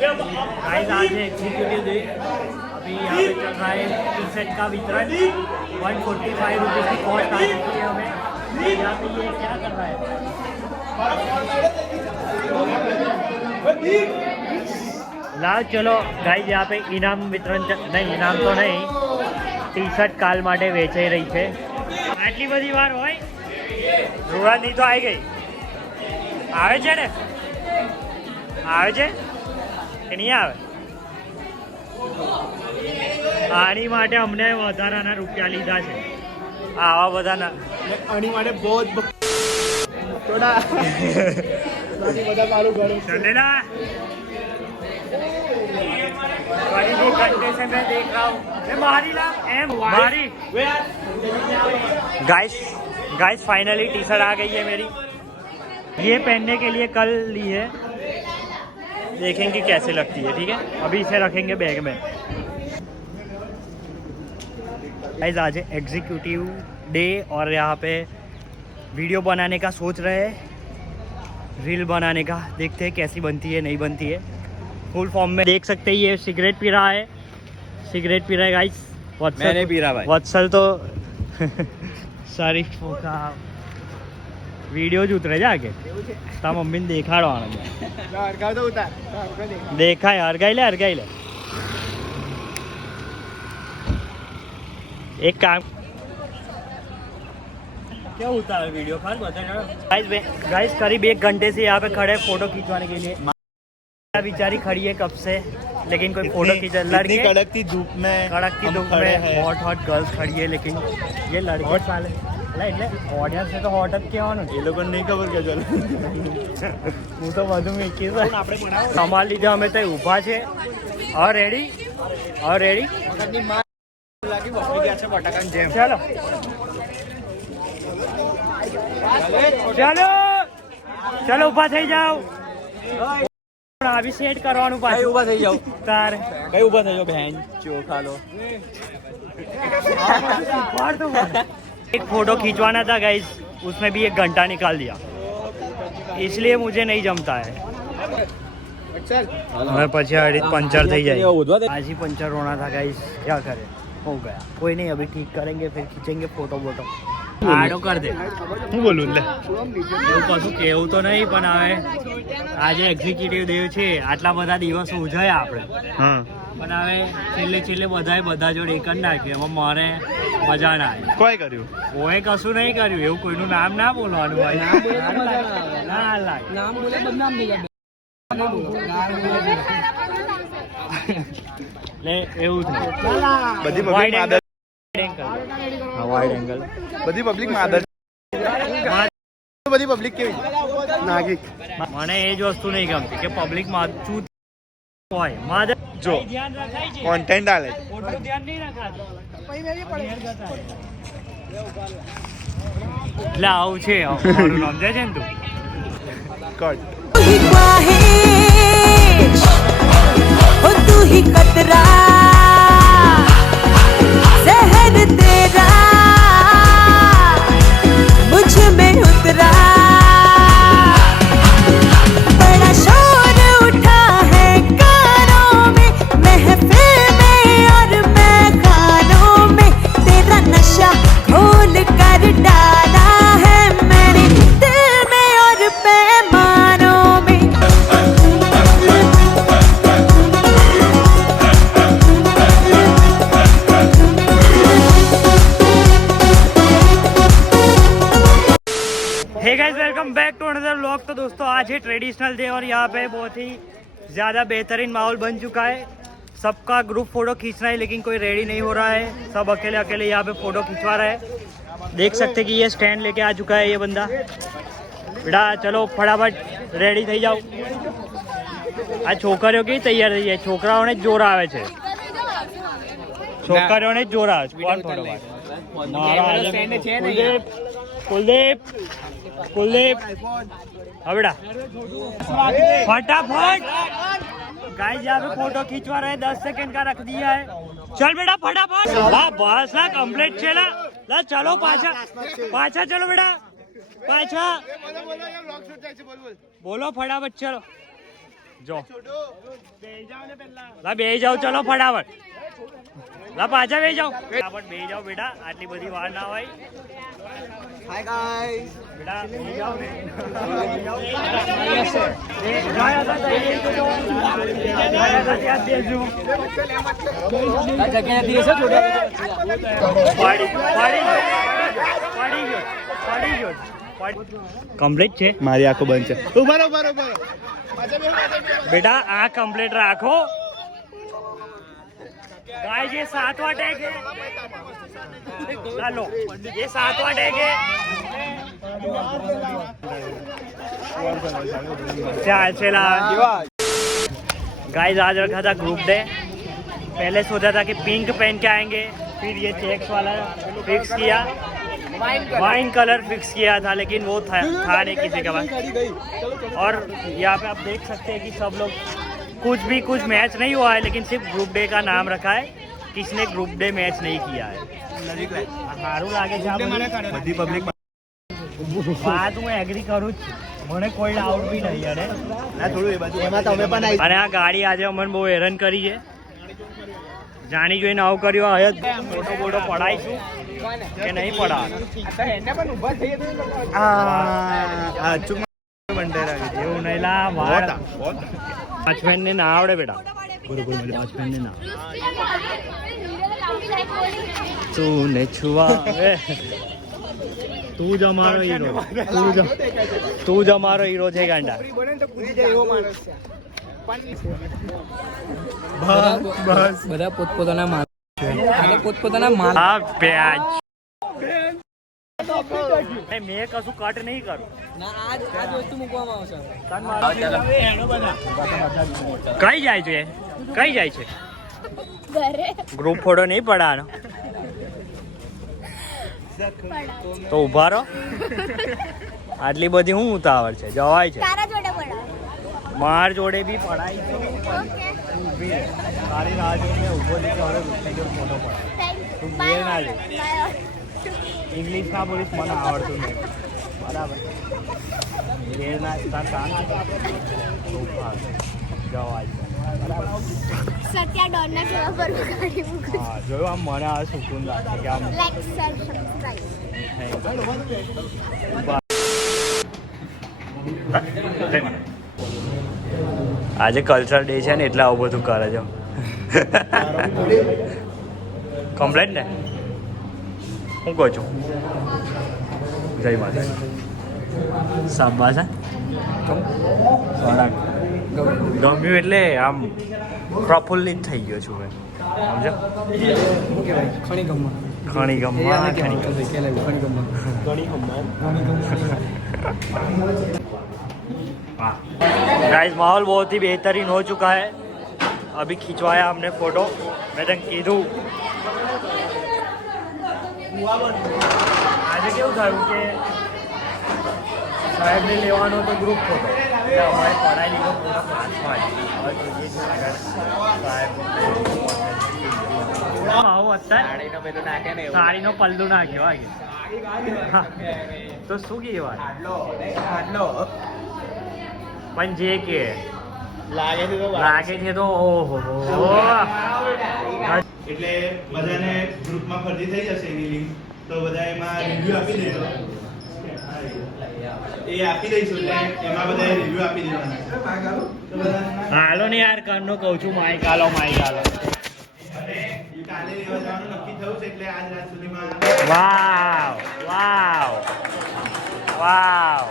Guys आज है executive day. अभी यहाँ पे चल रहा है टी शर्ट का वितरण। 145 रुपीज़ की कॉस्ट आ चुकी है हमें। यहाँ पे ये क्या कर रहा है? लाओ चलो गाइस, यहाँ पे इनाम वितरण नहीं, इनाम तो नहीं, टी शर्ट કાલ માટે વેચાઈ રહી છે। આટલી બધી વાર હોય રૂડાની તો આવી ગઈ, આવે છે ને, આવે છે કે નહીં આવે? આની માટે અમને વધારાના રૂપિયા લીધા છે, આવા બધાના આની માટે બહુ જ થોડા બધા મારું ઘર चलेना घंटे से मैं देख रहा हूँ गाइस फाइनली टी शर्ट आ गई है मेरी। ये पहनने के लिए कल ली है, देखेंगे कैसे लगती है। ठीक है, अभी इसे रखेंगे बैग में। गाइस आज है एग्जीक्यूटिव डे और यहाँ पे वीडियो बनाने का सोच रहे हैं, रील बनाने का। देखते हैं कैसी बनती है, नहीं बनती है। फुल फॉर्म में देख सकते हैं, ये सिगरेट पी रहा है, सिगरेट पी रहा है गाइस। मैंने पी रहा भाई। वत्सल तो शरीफ का वीडियो જ ઉતરે છે આગે તા મમ્મીને દેખાડવાનો દેખાય, હરગાઈ લે, હરગાઈ લે। एक काम क्या होता है वीडियो खास बता। गाइस करीब 1 घंटे से यहाँ पे खड़े फोटो खींचवाने के लिए। बेचारी खड़ी है कब से, लेकिन कोई फोटो खींचा। लड़की कड़कती धूप में, कड़कती धूप में हॉट गर्ल्स खड़ी है, लेकिन ये लड़के साले ऑडियंस से तो हॉट જ કહેવાનું। એ લોકોને નહીં ખબર કે ચાલો હું તો વધુ મીકી સંભાળ લીધા અમે તો ઊભા છે। और रेडी, और रेडी, चलो चलो चलो ઊભા થઈ જાઓ। આવી સેટ કરવાનું પાછું। ઊભા થઈ જાઓ તારે કઈ ઊભા થઈ જાઓ બહેન ચો ખા લો। एक फोटो खींचवाना था गाइस, उसमें भी 1 घंटा निकाल दिया, इसलिए मुझे नहीं जमता है। हमें પછી पंचर થઈ જાય। आज ही पंचर होना था गाइस, क्या करें, हो गया। कोई नहीं, अभी ठीक करेंगे, फिर खींचेंगे फोटो वोटो। આડો કર દે। હું બોલું લે એવું કશું કેવું તો નહીં, પણ હવે આજે એક્ઝિક્યુટિવ ડે છે, આટલા બધા દિવસ ઉજવ્યા આપણે, હા, પણ હવે છેલ્લે છેલ્લે બધાએ બધા જોડે એક જ નાખ્યું, એમાં મારે મજા ના આવી। કોઈ કર્યું કોઈ કશું નહીં કર્યું, એવું કોઈનું નામ ના બોલવાનું ભાઈ, ના લાગે નામ બોલે બદનામ થઈ જાય લે, એવું છે। બધી પબ્લિક માં આદર, વાઇડ એંગલ, બધી પબ્લિક માં આદર, બધી પબ્લિક કેવી નાગરિક। મને એ જ વસ્તુ નહીં ગમતી કે પબ્લિક માં ચૂત હોય। માદર જો ધ્યાન રખાય છે, કોન્ટેન્ટ આલે ખોટું ધ્યાન નહીં રખાતું। એટલે આવું છે, મારું નામ છે ને તું કટ तू ही कतरा शहर तेरा मुझ में उतरा। बड़ा शोर उठा है कानों में, महफिल में और मैं खानों में। तेरा नशा खोल कर डाला है मैंने दिल में और पैमानों में। Hey guys, welcome back to another vlog. तो दोस्तों आज है ट्रेडिशनल डे और यहाँ पे बहुत ही ज़्यादा बेहतरीन माहौल बन चुका है। सबका ग्रुप फोटो खींचना है, लेकिन कोई रेडी नहीं हो रहा है, सब अकेले अकेले यहाँ पे फोटो खिंचवा रहा है। देख सकते कि ये स्टैंड लेके आ चुका है ये बंदा। बेटा चलो फटाफट रेडी થઈ જાઓ। આ છોકરીઓ કેવી તૈયાર થઈ જાય, છોકરાઓને જ જોર આવે છે, છોકરીઓને જ જોર આવે છે। કોણ ફોટો कुलदीप, कुलदीप, हाँ बेटा फटाफट। गाइस यहाँ पे फोटो खींचवा रहे हैं, 10 सेकंड का रख दिया है। चल बेटा फटाफट, बस ना कम्प्लीट છે ला चलो पाछा पाछा, चलो बेटा पाछा, बोलो फटाफट चलो। જો લા બે જાઓ, ચલો ફટાફટ. લા પાછા બે જાઓ, ફટાફટ બે જાઓ બેટા, આટલી બધી વાર ના હોય. Hi guys. બેટા બે જાઓ ને. કમ્પ્લીટ છે. મારી આંખો બંધ છે. ઉભા રહો. બેટા આ કમ્પ્લીટ રાખો. गाइस ये 7वां टैग है. चलो ये 7वां टैग है. चला गाइस आज रखा था ग्रुप डे. पहले सोचा था कि पिंक पहन के आएंगे, फिर ये चेक्स वाला फिक्स किया, वाइन कलर फिक्स किया था, लेकिन वो था नहीं किसी के पास. और यहाँ पे आप देख सकते हैं कि सब लोग कुछ मैच नहीं हुआ है, लेकिन सिर्फ ग्रुप डे का नाम रखा है. किसी ने ग्रुप डे मैच नहीं किया है. સારું લાગે છે બધી પબ્લિક. વાત હું એગ્રી કરું જ છું. મને કોઈ ડાઉટ બી નહીં. અરે ના થોડું એ બાજુ એમાં તમે પણ આવી. અને આ ગાડી આજે અમને બહુ હેરાન કરી છે. જાણી જોઈને આવું કર્યું. હવે ફોટો બોટો પડાવીશું કે નહીં પડાવવાનો. એવું નહીં લા. વોચમેન ને ના આવડે બેટા. બરોબર વોચમેન ને ના. તું ને છુઆ તું જ અમારો હીરો. તું જ અમારો હીરો છે ગાંડા. બસ બધા પોતપોતાના માલ પોતપોતાના માલ. હા પ્યાજ. મેં કશું કટ નહીં કરું. આજ વસ્તુ મૂકવામાં આવશે. કઈ જાય છે? કઈ જાય છે? ગ્રુપ ફોટો નહીં પડાનો તો ઉભા રહો. આટલી બધી હું ઉતાવળ છે? જવાય છે. માર જોડે બી પડાય છે. તારી રાહ જોઈને ઉભો લીધો. હવે ફોટો પડાય. તું બેર ના લે. ઇંગ્લિશ ના બોલીશ, મને આવડતું નહીં. બરાબર. બેર ના કામ જવાય. સત્યા ડોનના કેવા પર ગાડી મૂકું. હા જોયું. આમ મને આ સુકૂન લાગે કે આમ લાઈક શેર સબસ્ક્રાઇબ. આજે કલ્ચર ડે છે ને એટલે આવું બધું કરે છે. કમ્પ્લેટ ને હું કહું છું. જય માતા. શાબાશ. ગમ્યું એટલે આમ પ્રફુલ્લિત થઈ ગયો છું મેં. સમજો. ખણી ગમવા. गाइस माहौल बहुत ही बेहतरीन हो चुका है. अभी खिंचवाया हमने फोटो. मैं तक कीधું આજે કેવું થયું કે સાહેબને લેવાનો તો ગ્રુપ ફોટો એટલે અમારે પડાઈ લીધો પૂરા 5 વાગે. હવે જોઈએ છે સાહેબ આવું અત્યારે સાડીનો પલ્લુ નાખ્યો આગે. તો શું કહેવાય? પણ જે કે લાગે છે તો ઓહો. એટલે બધાને ગ્રુપમાં ફરતી થઈ જશે એની લિંક. તો બધા એમાં રિવ્યુ આપી દેજો. એ આપી દઈશું એટલે એમાં બધા રિવ્યુ આપી દેવાના. હાલો ને યાર, કાનનો કહું છું. માઇક હાલો. કાલે લેવા જવાનું નક્કી થયું છે એટલે આજ રાત સુધીમાં વાવ.